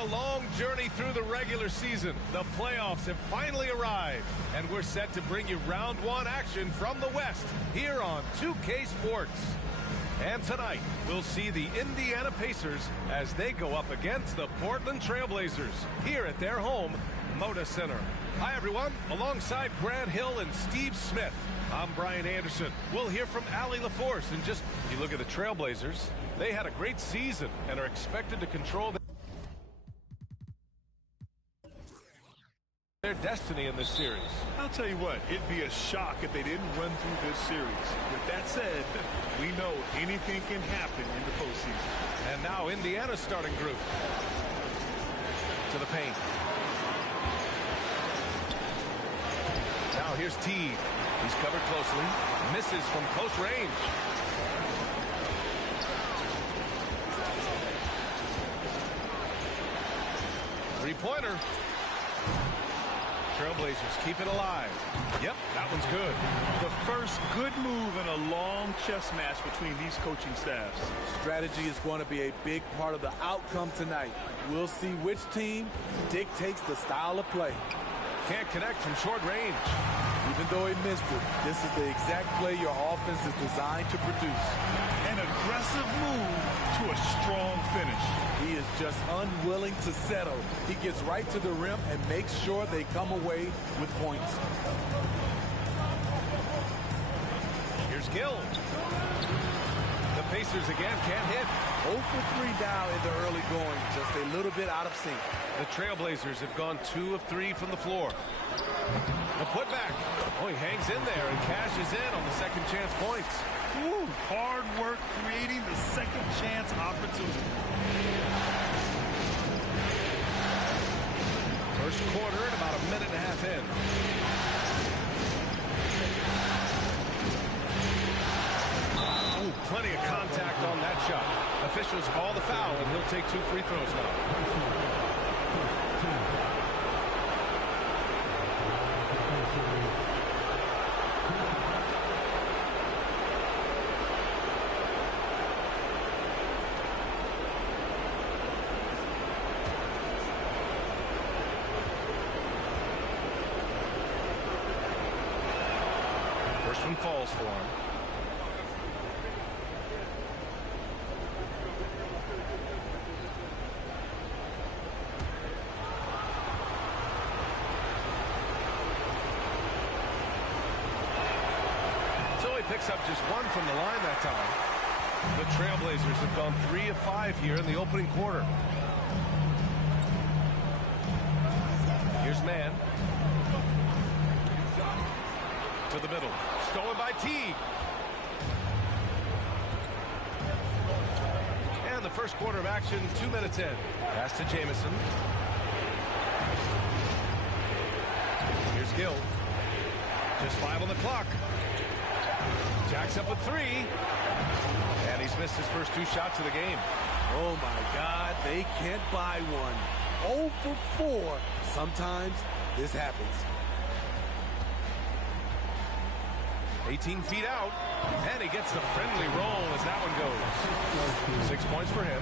a long journey through the regular season, the playoffs have finally arrived, and we're set to bring you round one action from the West here on 2K Sports. And tonight, we'll see the Indiana Pacers as they go up against the Portland Trail Blazers here at their home, Moda Center. Hi, everyone. Alongside Grant Hill and Steve Smith, I'm Brian Anderson. We'll hear from Allie LaForce. And just, if you look at the Trail Blazers, they had a great season and are expected to control their destiny in this series. I'll tell you what, it'd be a shock if they didn't run through this series. With that said, we know anything can happen in the postseason. And now Indiana's starting group. To the paint. Now here's Teague. He's covered closely. Misses from close range. Three-pointer. Trailblazers keep it alive. Yep, that one's good. The first good move in a long chess match between these coaching staffs. Strategy is going to be a big part of the outcome tonight. We'll see which team dictates the style of play. Can't connect from short range. Even though he missed it, this is the exact play your offense is designed to produce. An aggressive move to a strong finish. He is just unwilling to settle. He gets right to the rim and makes sure they come away with points. Here's Gill. The Pacers again can't hit. 0 for 3 down in the early going, just a little bit out of sync. The Trailblazers have gone 2 of 3 from the floor. The putback. Oh, he hangs in there and cashes in on the second chance points. Ooh, hard work creating the second chance opportunity. First quarter and about a minute and a half in. Ooh, plenty of contact on that shot. Officials call the foul, and he'll take 2 free throws now. First one falls for him. So he picks up just 1 from the line that time. The Trailblazers have gone 3 of 5 here in the opening quarter. Here's Mann. To the middle. Stolen by Teague. And the first quarter of action, 2 minutes in. Pass to Jamison. Here's Gill. Just 5 on the clock. Jacks up with 3. And he's missed his first 2 shots of the game. Oh, my God. They can't buy one. 0 for 4. Sometimes this happens. 18 feet out, and he gets the friendly roll as that one goes. 6 points for him.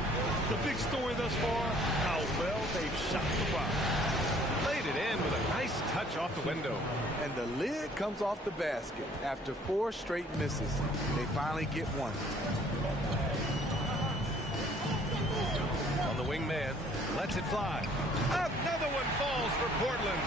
The big story thus far, how well they've shot the rock. Laid it in with a nice touch off the window. And the lid comes off the basket. After 4 straight misses, they finally get one. On the wing man, lets it fly. Another one falls for Portland.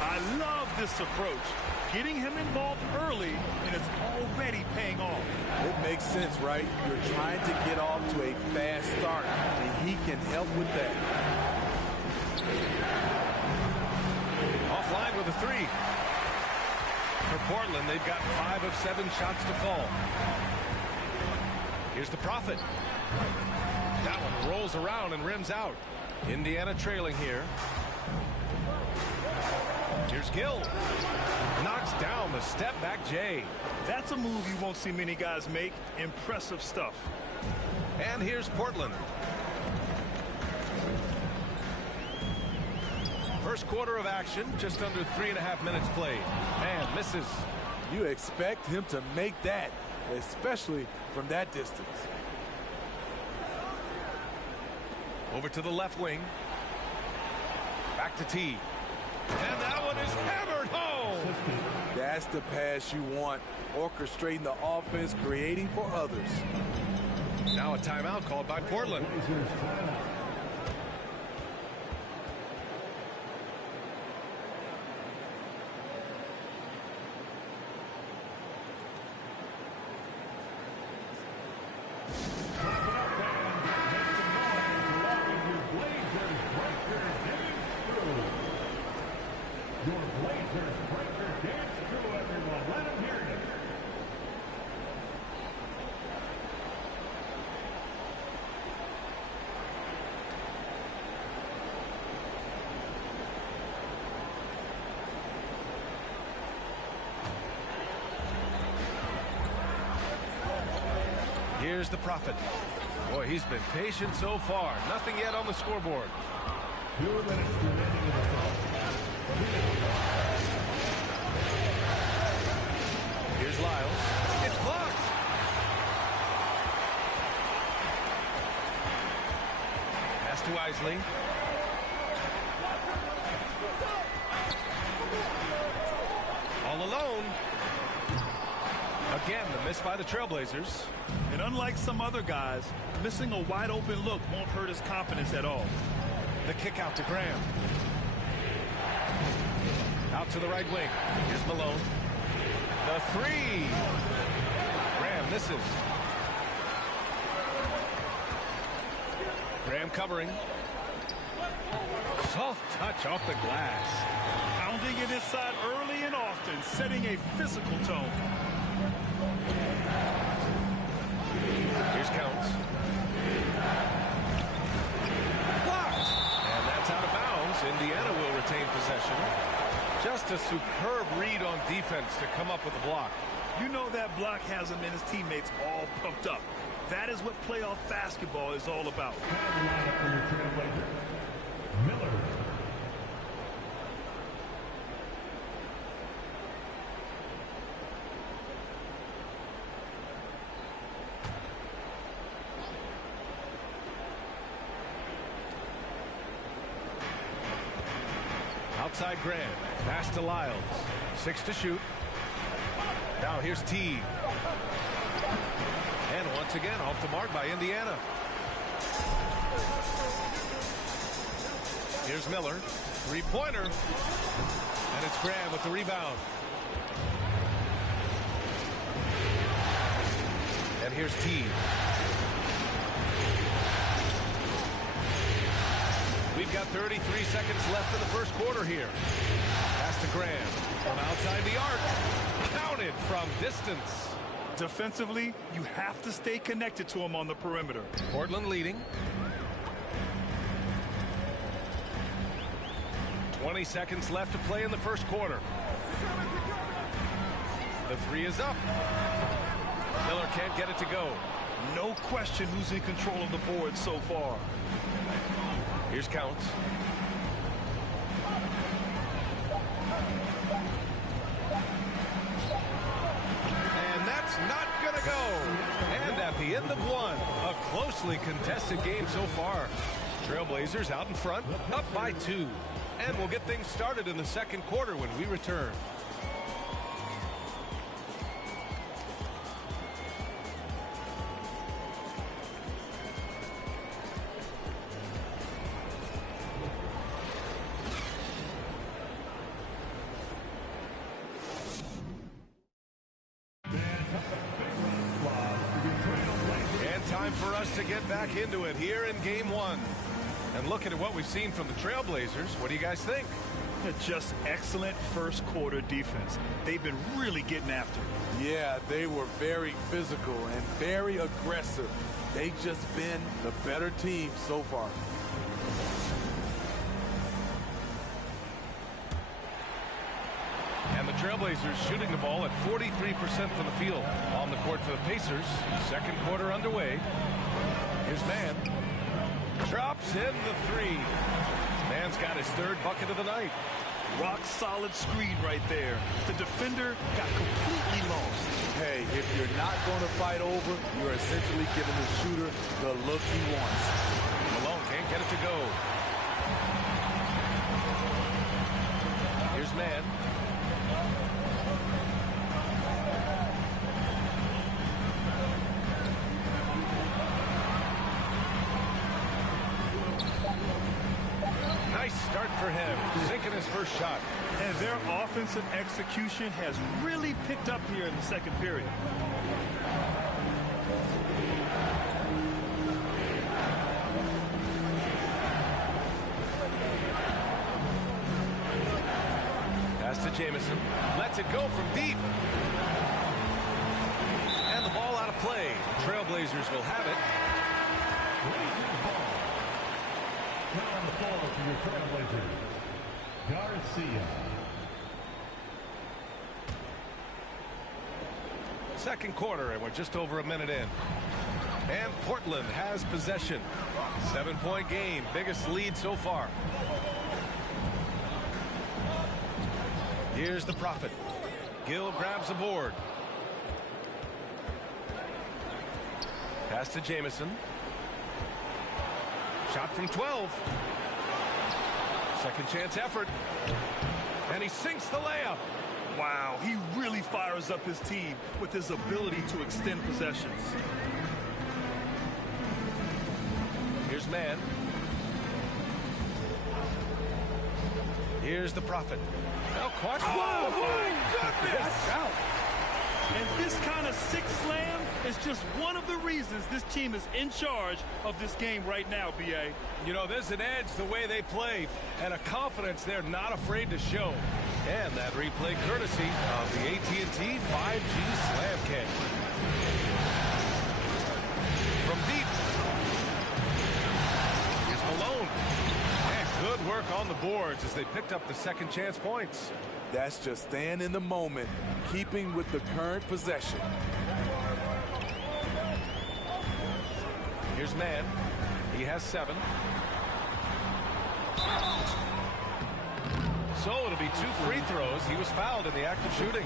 I love this approach. Getting him involved early, and it's already paying off. It makes sense, right? You're trying to get off to a fast start, and he can help with that. Offline with a 3. For Portland, they've got 5 of 7 shots to fall. Here's the Prophet. That one rolls around and rims out. Indiana trailing here. Here's Gill. Knocks down the step-back J. That's a move you won't see many guys make. Impressive stuff. And here's Portland. First quarter of action, just under 3.5 minutes played. And misses. You expect him to make that, especially from that distance. Over to the left wing. Back to T. And that one is hammered home. That's the pass you want. Orchestrating the offense, creating for others. Now a timeout called by Portland. Here's the Prophet. Boy, he's been patient so far. Nothing yet on the scoreboard. 2 minutes remaining in the fourth. Here's Lyles. It's blocked. Pass to Isley. All alone. Again, the miss by the Trailblazers. And unlike some other guys, missing a wide open look won't hurt his confidence at all. The kick out to Graham. Out to the right wing. Here's Malone. The three. Graham misses. Graham covering. Soft touch off the glass. Pounding it inside early and often, setting a physical tone. Here's Counts. Blocked. And that's out of bounds. Indiana will retain possession. Just a superb read on defense to come up with a block. You know that block has him and his teammates all pumped up. That is what playoff basketball is all about. Lineup for your Trailblazer. Miller. Outside Graham. Pass to Lyles. 6 to shoot. Now here's Teague. And once again off the mark by Indiana. Here's Miller. Three-pointer. And it's Graham with the rebound. And here's Teague. We've got 33 seconds left in the first quarter here. Pass to Graham from outside the arc. Counted from distance. Defensively, you have to stay connected to him on the perimeter. Portland leading. 20 seconds left to play in the first quarter. The three is up. Miller can't get it to go. No question who's in control of the board so far. Here's Counts. And that's not going to go. And at the end of one, a closely contested game so far. Trailblazers out in front, up by 2. And we'll get things started in the second quarter when we return. Time for us to get back into it here in game one. And looking at what we've seen from the Trailblazers, what do you guys think? Just excellent first quarter defense. They've been really getting after it. Yeah, they were very physical and very aggressive. They've just been the better team so far. And the Trailblazers shooting the ball at 43% from the field. On the court for the Pacers. Second quarter underway. Here's Mann. Drops in the three. Mann's got his third bucket of the night. Rock solid screen right there. The defender got completely lost. Hey, if you're not going to fight over, you're essentially giving the shooter the look he wants. Malone can't get it to go. Nice start for him, sinking his first shot. And their offensive execution has really picked up here in the second period. Pass to Jamison. Lets it go from deep. And the ball out of play. Trailblazers will have it. Now on the floor for your Trailblazers, Garcia. Second quarter, and we're just over a minute in. And Portland has possession. 7-point game, biggest lead so far. Here's the Prophet. Gill grabs the board. Pass to Jamison. Shot from 12. Second chance effort. And he sinks the layup. Wow, he really fires up his team with his ability to extend possessions. Here's Mann. Here's the Prophet. Now caught. Oh, my goodness! Out. And this kind of six slam is just one of the reasons this team is in charge of this game right now, B.A. You know, there's an edge the way they play and a confidence they're not afraid to show. And that replay courtesy of the AT&T 5G Slam Kick. From deep. Here's Malone. And good work on the boards as they picked up the second chance points. That's just staying in the moment, keeping with the current possession. Here's Mann. He has 7. So it'll be 2 free throws. He was fouled in the act of shooting.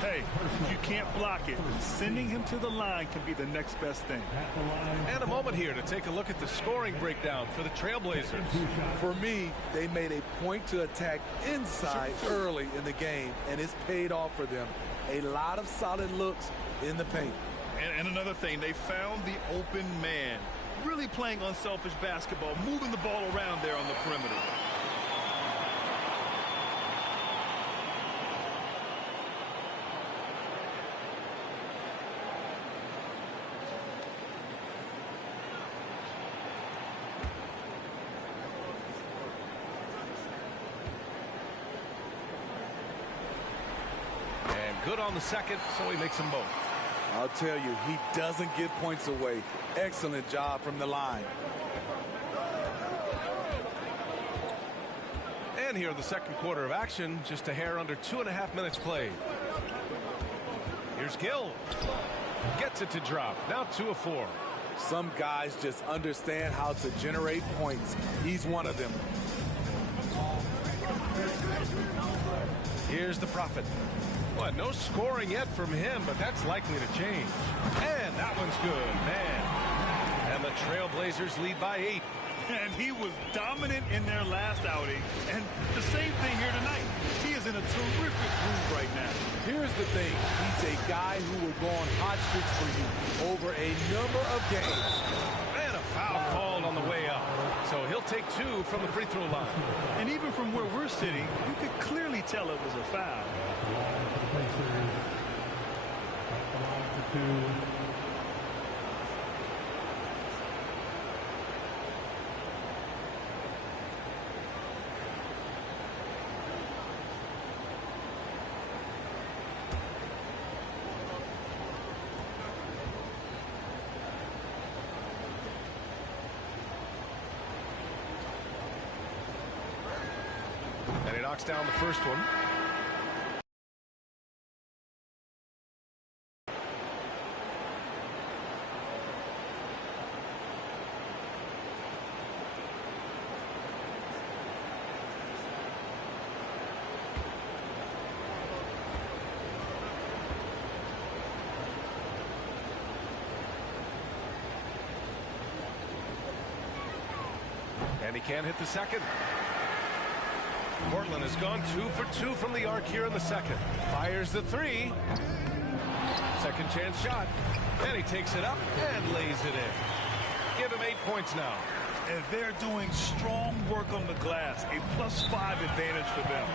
Hey, you can't block it. Sending him to the line can be the next best thing. And a moment here to take a look at the scoring breakdown for the Trailblazers. For me, they made a point to attack inside early in the game, and it's paid off for them. A lot of solid looks in the paint. And another thing, they found the open man. Really playing unselfish basketball, moving the ball around there on the perimeter. Good on the second, so he makes them both. I'll tell you, he doesn't give points away. Excellent job from the line. And here in the second quarter of action, just a hair under 2.5 minutes played. Here's Gill. Gets it to drop. Now 2 of 4. Some guys just understand how to generate points. He's one of them. Here's the Prophet. Well, no scoring yet from him, but that's likely to change. And that one's good, man. And the Trailblazers lead by 8. And he was dominant in their last outing. And the same thing here tonight. He is in a terrific groove right now. Here's the thing. He's a guy who will go on hot streaks for you over a number of games. And a foul called on the way up. So he'll take 2 from the free throw line. And even from where we're sitting, you could clearly tell it was a foul. And he knocks down the first one. And he can't hit the second. Portland has gone 2 for 2 from the arc here in the second. Fires the 3. Second chance shot. And he takes it up and lays it in. Give him 8 points now. and they're doing strong work on the glass. A +5 advantage for them.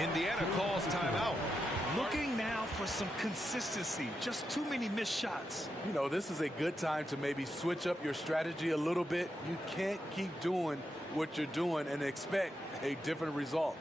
Indiana calls timeout. Looking now for some consistency. Just too many missed shots. You know, this is a good time to maybe switch up your strategy a little bit. You can't keep doing what you're doing and expect a different result.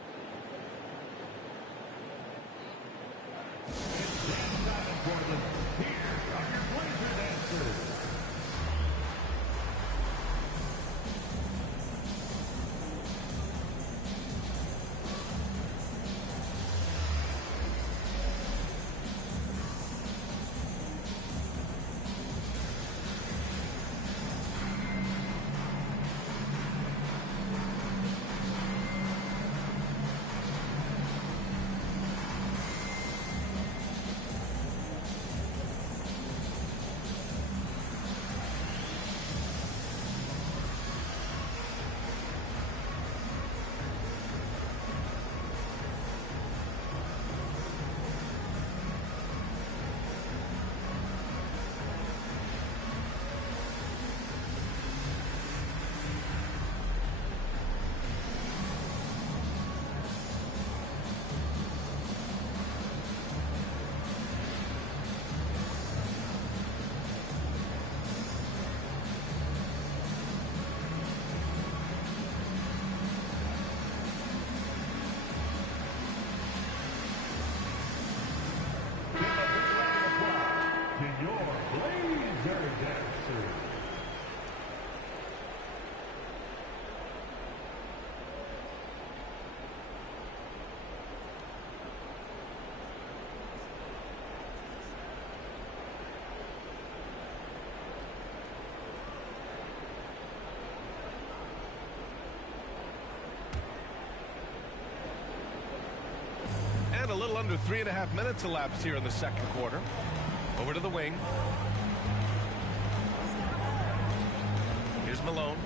And a little under 3.5 minutes elapsed here in the second quarter. Over to the wing. Here's Malone.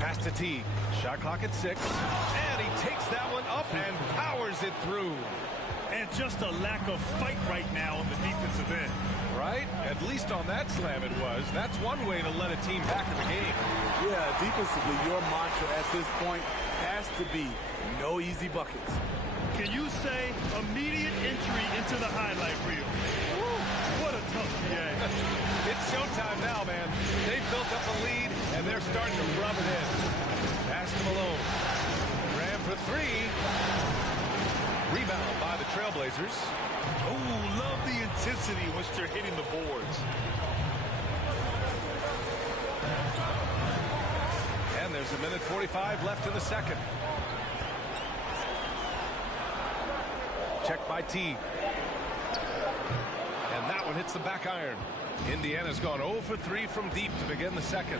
Pass to T. Shot clock at 6. And he takes that one up and powers it through. And just a lack of fight right now on the defensive end. Right? At least on that slam it was. That's one way to let a team back in the game. Yeah, defensively, your mantra at this point has to be no easy buckets. Can you say immediate entry into the highlight reel? Woo, what a tough PA. It's showtime now, man. They've built up a lead, and they're starting to rub it in. Pass to Malone. Ram for 3. Rebound by the Trailblazers. Oh, love the intensity in which they're hitting the boards. And there's 1:45 left in the second. Check by T. And that one hits the back iron. Indiana's gone 0 for 3 from deep to begin the second.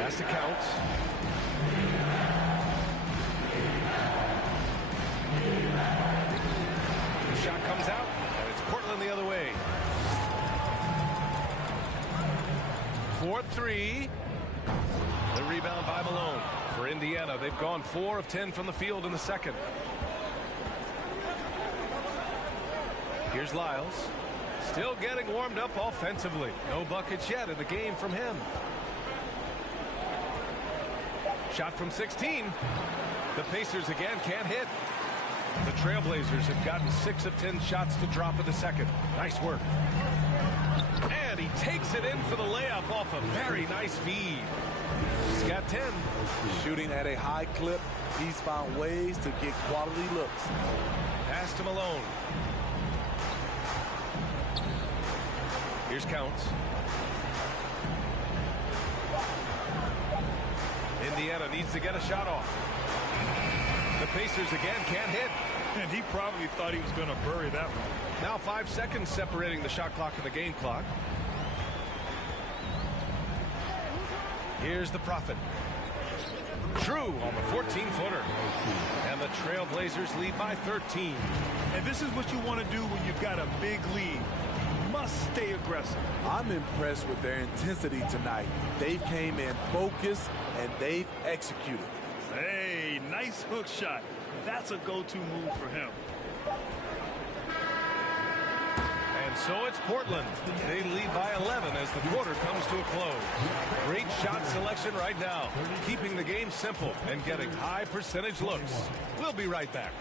Pass to Counts. The shot comes out, and it's Portland the other way. 4-3. The rebound by Malone. For Indiana, they've gone 4 of 10 from the field in the second. Here's Lyles. Still getting warmed up offensively. No buckets yet in the game from him. Shot from 16. The Pacers again can't hit. The Trailblazers have gotten 6 of 10 shots to drop in the second. Nice work. And he takes it in for the layup off a very nice feed. He's got 10. Shooting at a high clip, he's found ways to get quality looks. Pass to Malone. Here's Counts. Indiana needs to get a shot off. The Pacers again can't hit. And he probably thought he was going to bury that one. Now 5 seconds separating the shot clock and the game clock. Here's the Prophet. True on the 14-footer. And the Trailblazers lead by 13. And this is what you want to do when you've got a big lead. Must stay aggressive. I'm impressed with their intensity tonight. They came in focused and they've executed. Hey, nice hook shot. That's a go-to move for him. And And so it's Portland. They lead by 11 as the quarter comes to a close. Great shot selection right now, keeping the game simple and getting high percentage looks. We'll be right back.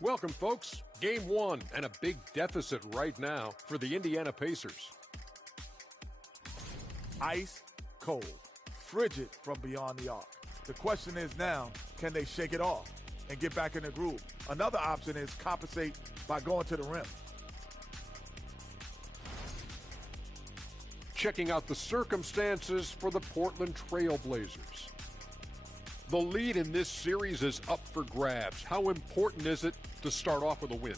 Welcome, folks. Game 1 and a big deficit right now for the Indiana Pacers. Ice cold, frigid from beyond the arc. The question is now, can they shake it off and get back in the groove? Another option is compensate by going to the rim. Checking out the circumstances for the Portland Trail Blazers. The lead in this series is up for grabs. How important is it to start off with a win?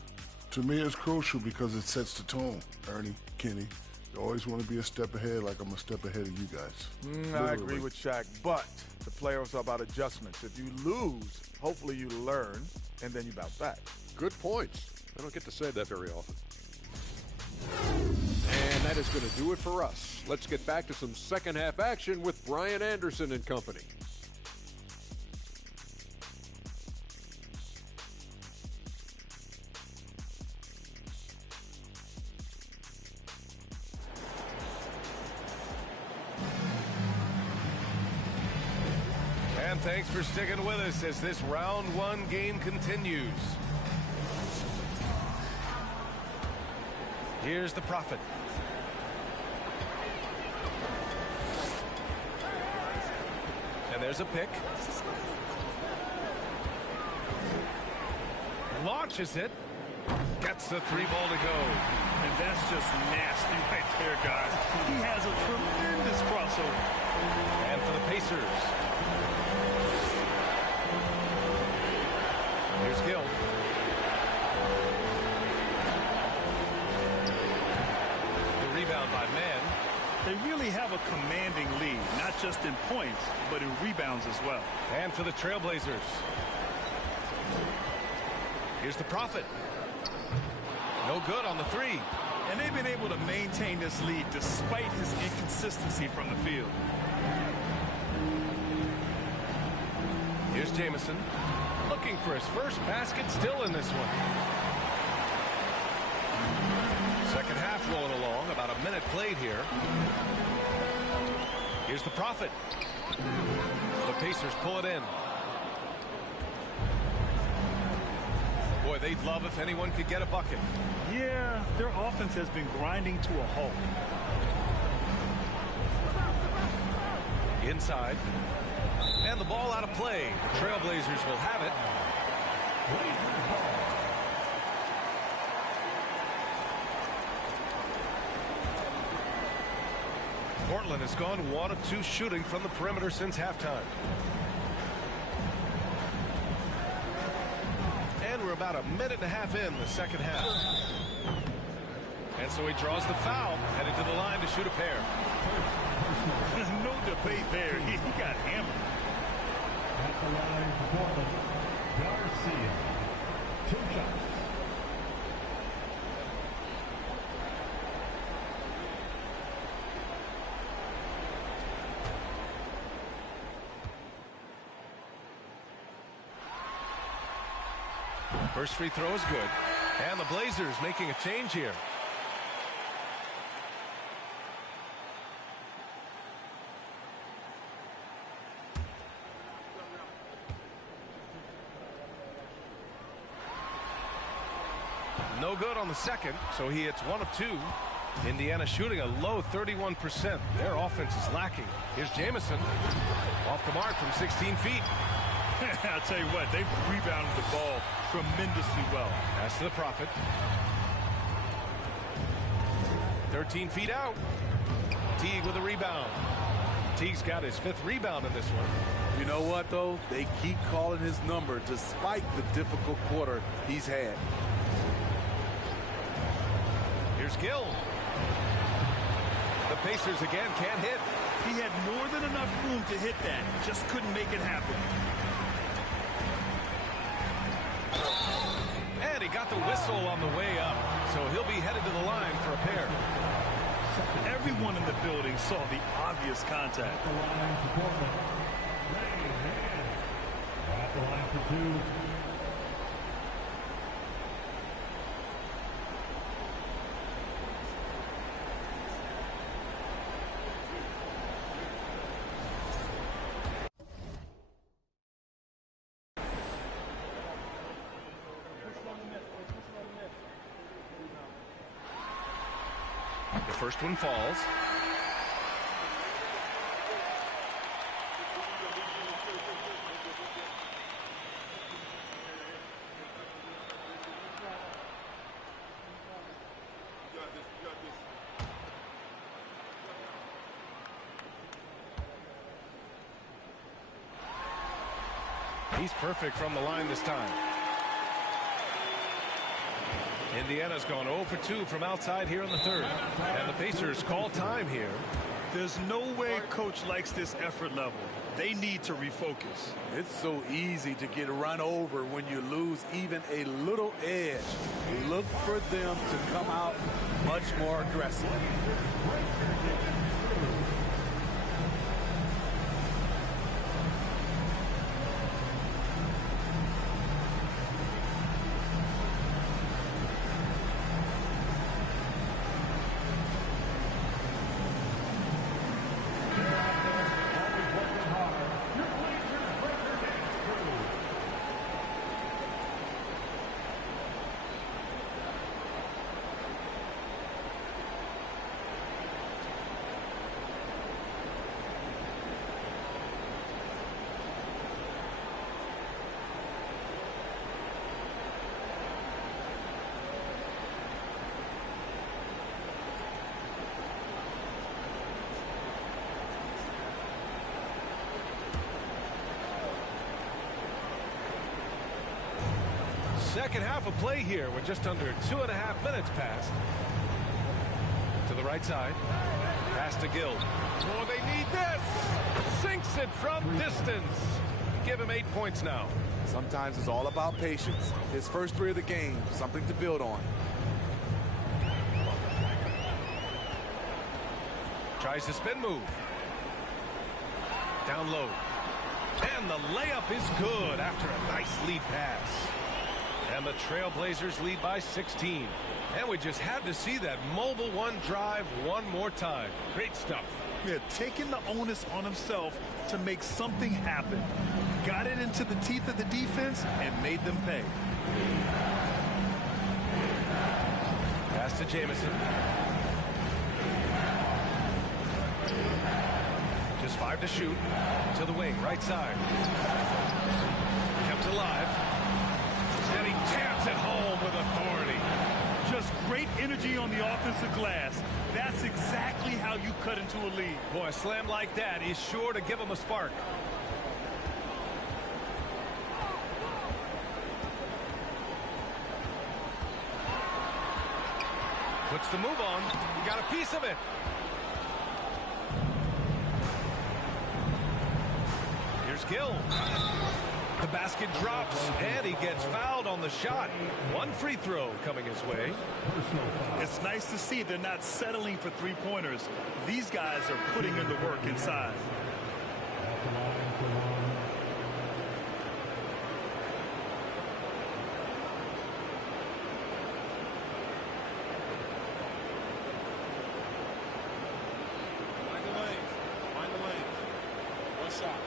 To me, it's crucial because it sets the tone. Ernie, Kenny, you always want to be a step ahead, like I'm a step ahead of you guys. I agree with Shaq, but the playoffs are about adjustments. If you lose, hopefully you learn, and then you bounce back. Good points. I don't get to say that very often. And that is going to do it for us. Let's get back to some second half action with Brian Anderson and company. And thanks for sticking with us as this round 1 game continues. Here's the Prophet. And there's a pick. Launches it. Gets the 3-ball to go. And that's just nasty right there, guys. He has a tremendous crossover. And for the Pacers. Here's Gill. The rebound by Mann. They really have a commanding lead, not just in points, but in rebounds as well. And for the Trailblazers. Here's the Prophet. No good on the 3. And they've been able to maintain this lead despite his inconsistency from the field. Here's Jamison. Looking for his first basket, still in this one. Second half rolling along, about a minute played here. Here's the Prophet. The Pacers pull it in. Boy, they'd love if anyone could get a bucket. Yeah, their offense has been grinding to a halt. Inside. And the ball out of play. The Trailblazers will have it. Portland has gone 1 of 2 shooting from the perimeter since halftime. And we're about a minute and a half in the second half. And so he draws the foul, headed to the line to shoot a pair. No debate there. He got hammered. At the line for Portland, Garcia. 2 shots. First free throw is good. And the Blazers making a change here. No good on the second, so he hits 1 of 2. Indiana shooting a low 31%. Their offense is lacking. Here's Jamison. Off the mark from 16 feet. I'll tell you what, they've rebounded the ball tremendously well. Pass to the Prophet. 13 feet out. Teague with a rebound. Teague's got his 5th rebound in this one. You know what, though? They keep calling his number despite the difficult quarter he's had. Here's Gill. The Pacers again can't hit. He had more than enough room to hit that. Just couldn't make it happen. And he got the whistle on the way up, so he'll be headed to the line for a pair. Everyone in the building saw the obvious contact. At the line for Portland, Ray Mann. number 2. The first one falls. He's perfect from the line this time. Indiana's gone 0 for 2 from outside here in the third. And the Pacers call time here. There's no way coach likes this effort level. They need to refocus. It's so easy to get run over when you lose even a little edge. Look for them to come out much more aggressive. Second half of play here with just under 2.5 minutes passed. To the right side. Pass to Gill. Oh, they need this. Sinks it from distance. Give him 8 points now. Sometimes it's all about patience. His first 3 of the game, something to build on. Tries to spin move. Down low. And the layup is good after a nice lead pass. And the Trailblazers lead by 16. And we just had to see that mobile one drive one more time. Great stuff. Yeah, taking the onus on himself to make something happen. Got it into the teeth of the defense and made them pay. Pass to Jamison. Just 5 to shoot. To the wing, right side. Kept alive. And he taps it home with authority. Just great energy on the offensive glass. That's exactly how you cut into a lead. Boy, a slam like that is sure to give him a spark. Puts the move on. He got a piece of it. Here's Gill. The basket drops, and he gets fouled on the shot. One free throw coming his way. It's nice to see they're not settling for three-pointers. These guys are putting in the work inside. At the line for one. Find the lanes. Find the lanes. One shot.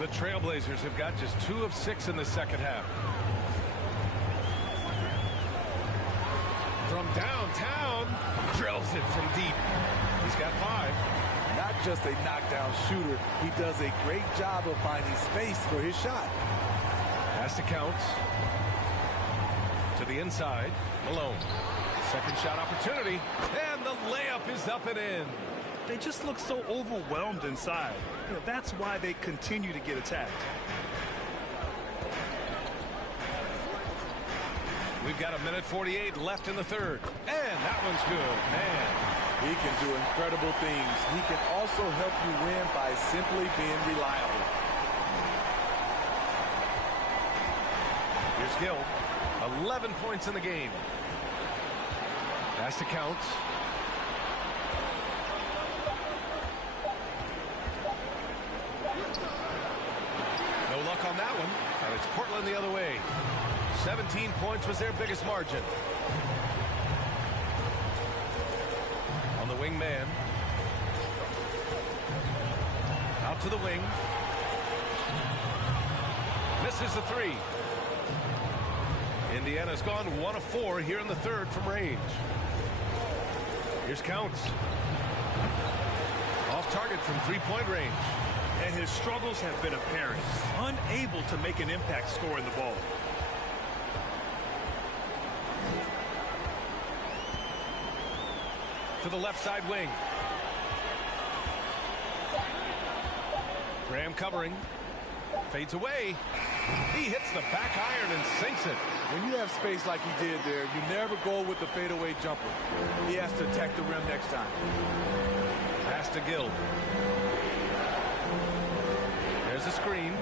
The Trailblazers have got just 2 of 6 in the second half. From downtown, drills it from deep. He's got 5. Not just a knockdown shooter, he does a great job of finding space for his shot. Pass to Counts. To the inside, Malone. Second shot opportunity, and the layup is up and in. They just look so overwhelmed inside. You know, that's why they continue to get attacked. We've got 1:48 left in the third. And that one's good. Man, He can do incredible things. He can also help you win by simply being reliable. here's Gill. 11 points in the game. Pass to Counts. No luck on that one, and it's Portland the other way. 17 points was their biggest margin. On the wing man. Out to the wing. Misses the three. Indiana's gone 1 of 4 here in the third from range. Here's Counts. Off target from three-point range. And his struggles have been apparent. Unable to make an impact scoring the ball. To the left side wing. Graham covering. Fades away. He hits the back iron and sinks it. When you have space like he did there, you never go with the fadeaway jumper. He has to attack the rim next time. Pass to Gill. There's a screen.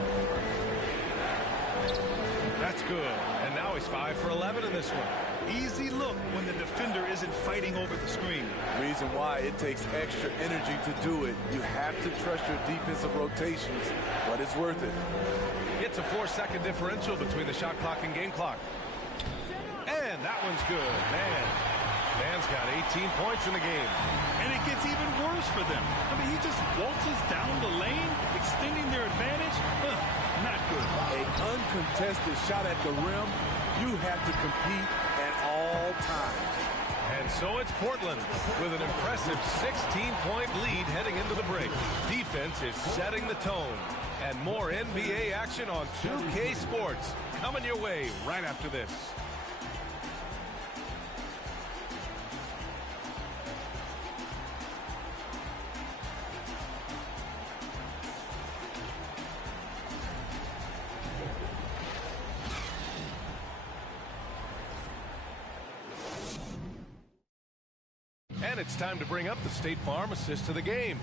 That's good. And now he's 5 for 11 in this one. Easy look when the defender isn't fighting over the screen. Reason why it takes extra energy to do it. You have to trust your defensive rotations, but it's worth it. It's a 4-second differential between the shot clock and game clock. And that one's good. Man's got 18 points in the game. And it gets even worse for them. I mean, he just waltzes down the lane, extending their advantage. Not good. An uncontested shot at the rim, you have to compete at all times. And so it's Portland with an impressive 16-point lead heading into the break. Defense is setting the tone. And more NBA action on 2K Sports coming your way right after this. And it's time to bring up the State Farm assist to the game.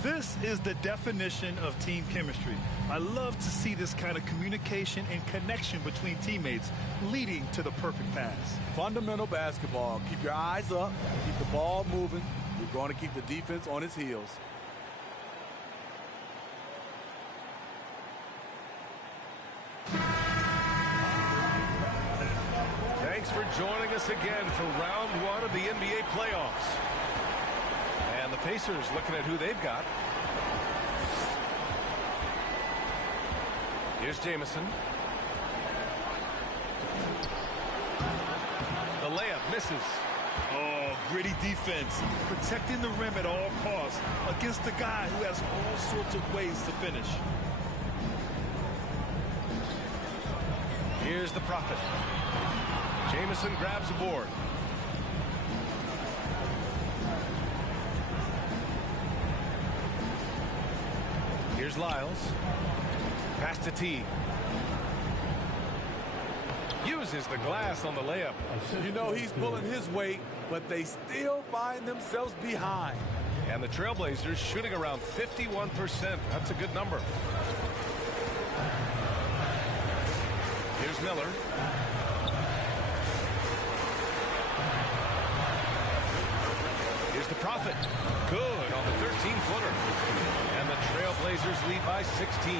This is the definition of team chemistry. I love to see this kind of communication and connection between teammates leading to the perfect pass. Fundamental basketball. Keep your eyes up. Keep the ball moving. You're going to keep the defense on its heels. Thanks for joining us again for round 1 of the NBA playoffs. And the Pacers looking at who they've got. Here's Jamison. The layup misses. Oh, gritty defense. Protecting the rim at all costs against a guy who has all sorts of ways to finish. Here's the Prophet. Jamison grabs a board. Here's Lyles. Pass to T. Uses the glass on the layup. You know he's pulling his weight, but they still find themselves behind. And the Trailblazers shooting around 51%. That's a good number. Here's Miller. Here's the Prophet. Good on the 13-footer. And the Trailblazers lead by 16.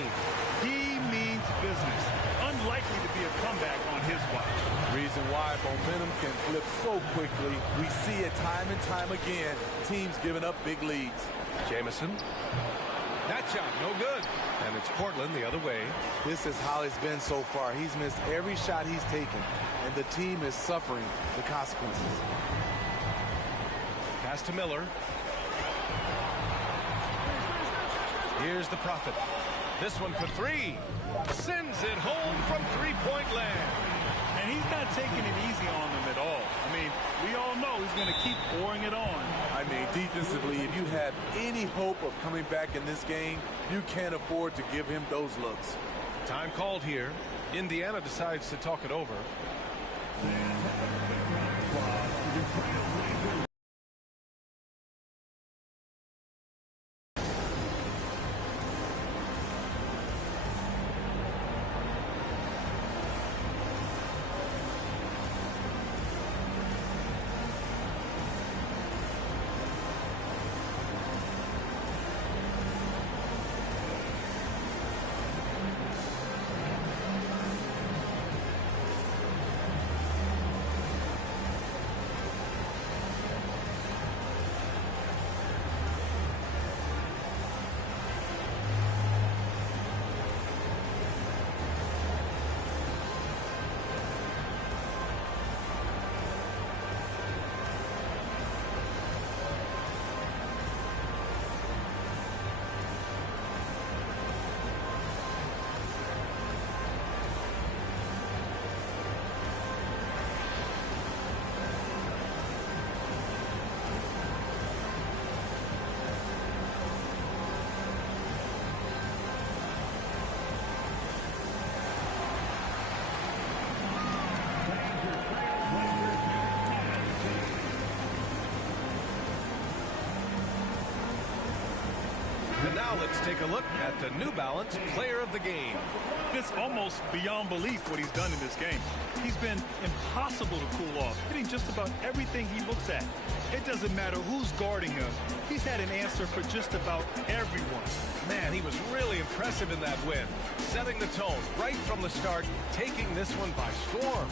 He means business. Unlikely to be a comeback on his watch. Reason why momentum can flip so quickly. We see it time and time again. Teams giving up big leads. Jamison. That shot, no good. And it's Portland the other way. This is how it's been so far. He's missed every shot he's taken, and the team is suffering the consequences. Pass to Miller. Here's the Prophet. This one for three. Sends it home from three-point land. And he's not taking it easy on them at all. I mean, we all know he's going to keep pouring it on. I mean, defensively, if you have any hope of coming back in this game, you can't afford to give him those looks. Time called here. Indiana decides to talk it over. Now let's take a look at the New Balance Player of the Game. It's almost beyond belief what he's done in this game. He's been impossible to cool off, hitting just about everything he looks at. It doesn't matter who's guarding him. He's had an answer for just about everyone. Man, he was really impressive in that win, setting the tone right from the start, taking this one by storm.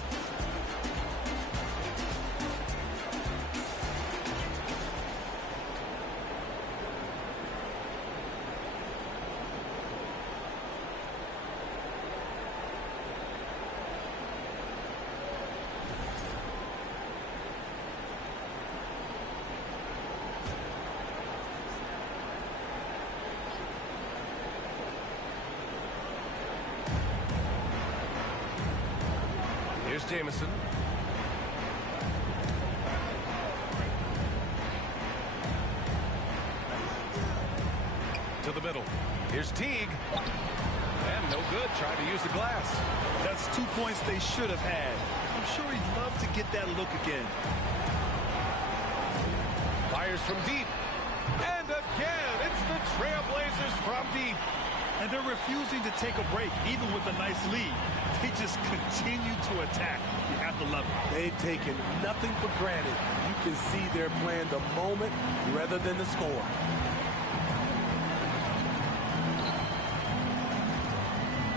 Here's Jamison. To the middle. Here's Teague. And no good. Trying to use the glass. That's 2 points they should have had. I'm sure he'd love to get that look again. Fires from deep. And again, it's the Trailblazers from deep. And they're refusing to take a break, even with a nice lead. They just continue to attack. You have to love it. They've taken nothing for granted. You can see they're playing the moment rather than the score.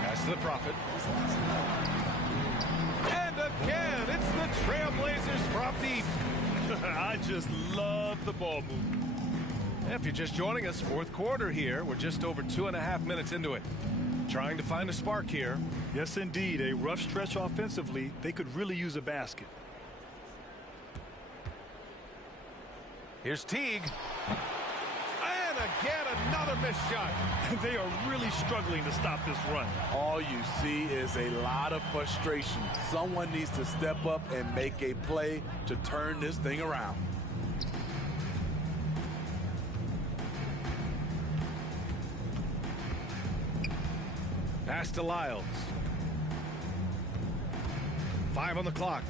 Pass to the Prophet. And again, it's the Trailblazers from deep. I just love the ball movement. If you're just joining us, fourth quarter here. We're just over 2.5 minutes into it. Trying to find a spark here. Yes, indeed. A rough stretch offensively. They could really use a basket. Here's Teague. And again, another missed shot. They are really struggling to stop this run. All you see is a lot of frustration. Someone needs to step up and make a play to turn this thing around. Pass to Lyles. 5 on the clock.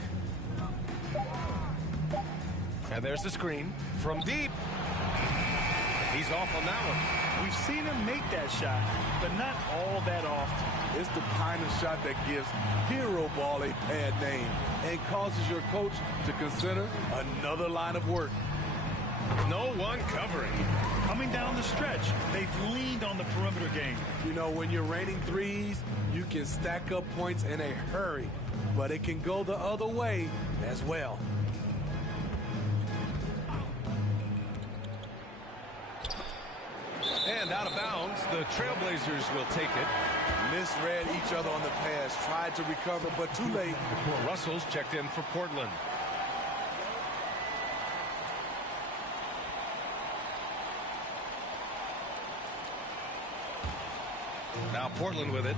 And there's the screen from deep. He's off on that one. We've seen him make that shot, but not all that often. It's the kind of shot that gives hero ball a bad name and causes your coach to consider another line of work. No one covering. Coming down the stretch, they've leaned on the perimeter game. You know, when you're raining threes, you can stack up points in a hurry, but it can go the other way as well. And out of bounds, the Trailblazers will take it. Misread each other on the pass, tried to recover, but too late. Russell's checked in for Portland. Now Portland with it.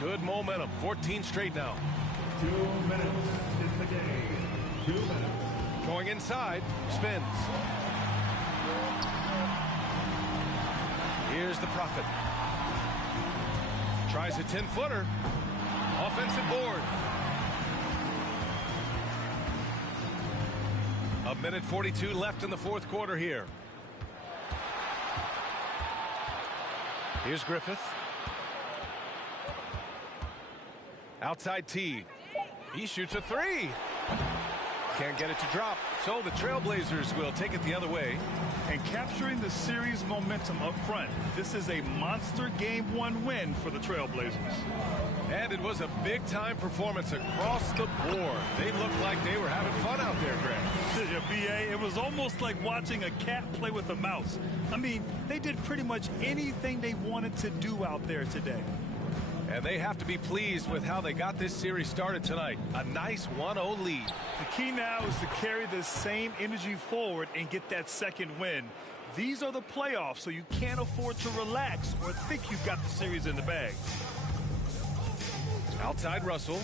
Good momentum. 14 straight now. 2 minutes in the game. 2 minutes. Going inside. Spins. Here's the Prophet. Tries a 10-footer. Offensive board. 1:42 left in the fourth quarter here. Here's Griffith. Outside Teague. He shoots a three. Can't get it to drop. So the Trailblazers will take it the other way. And capturing the series momentum up front. This is a monster Game 1 win for the Trailblazers. And it was a big-time performance across the board. They looked like they were having fun out there, Greg. Yeah, B.A., it was almost like watching a cat play with a mouse. I mean, they did pretty much anything they wanted to do out there today. And they have to be pleased with how they got this series started tonight. A nice 1-0 lead. The key now is to carry this same energy forward and get that second win. These are the playoffs, so you can't afford to relax or think you've got the series in the bag. Outside Russell.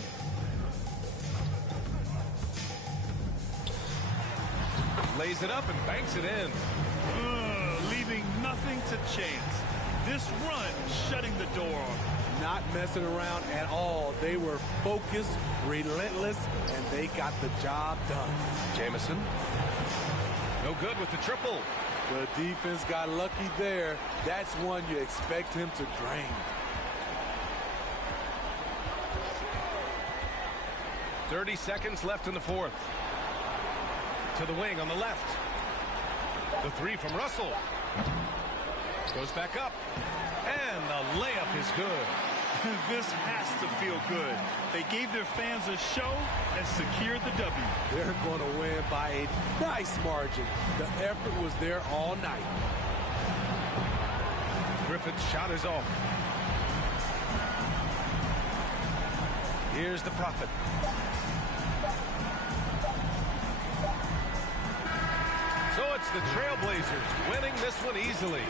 Lays it up and banks it in. Leaving nothing to chance. This run shutting the door on them. Not messing around at all. They were focused, relentless, and they got the job done. Jamison. No good with the triple. The defense got lucky there. That's one you expect him to drain. .30 seconds left in the fourth. To the wing on the left. The three from Russell. Goes back up. And the layup is good. This has to feel good. They gave their fans a show and secured the W. They're going to win by a nice margin. The effort was there all night. Griffith's shot is off. Here's the Prophet. So it's the Trailblazers winning this one easily.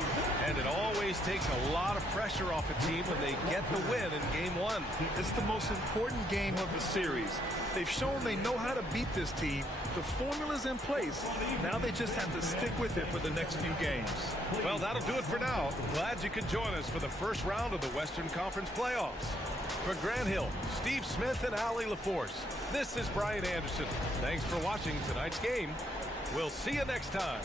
And it always takes a lot of pressure off a team when they get the win in game one. It's the most important game of the series. They've shown they know how to beat this team. The formula's in place. Now they just have to stick with it for the next few games. Well, that'll do it for now. Glad you could join us for the first round of the Western Conference playoffs. For Grant Hill, Steve Smith, and Allie LaForce, this is Brian Anderson. Thanks for watching tonight's game. We'll see you next time.